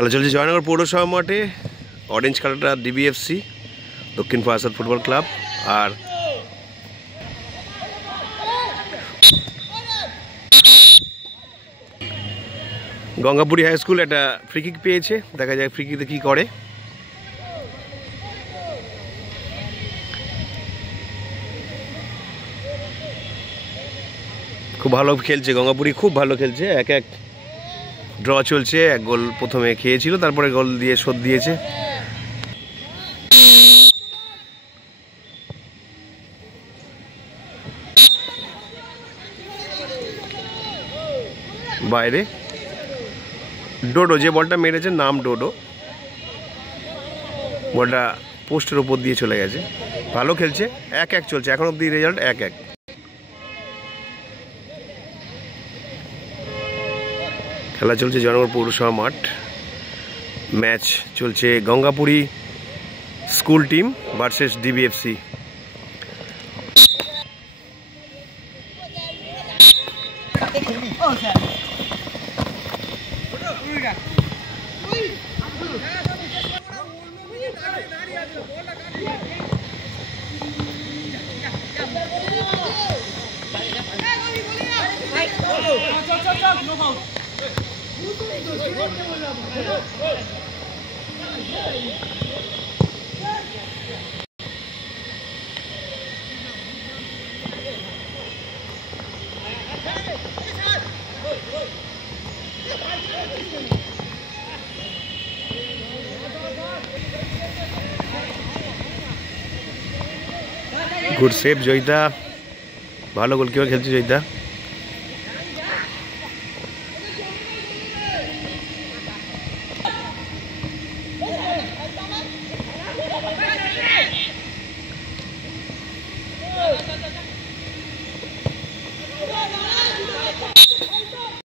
খেলা চলছে জয়নগর পৌরসভা মাঠে। অরেঞ্জ কালারটা ডিবিএফসি দক্ষিণ ফারাসাত ফুটবল ক্লাব, আর গঙ্গাপুরি হাই স্কুল একটা ফ্রি কিক পেয়েছে। দেখা যায় ফ্রি কিকে কি করে। খুব ভালো খেলছে গঙ্গাপুরি, খুব ভালো খেলছে। 1-1 ড্র চলছে। 1 গোল প্রথমে খেয়েছিল, তারপরে গোল দিয়ে শোধ দিয়েছে। বাইরে ডোডো যে বলটা মেরেছে, নাম ডোডো, বলটা পোস্টের উপর দিয়ে চলে গেছে। ভালো খেলছে। 1-1 চলছে এখন অব্দি, রেজাল্ট 1-1। খেলা চলছে জয়নগর পৌরসভা মাঠ। ম্যাচ চলছে Gangapuri school team versus DBFC. Good save Joyita, ভালো গোলকিপার খেলছে জয়িতা।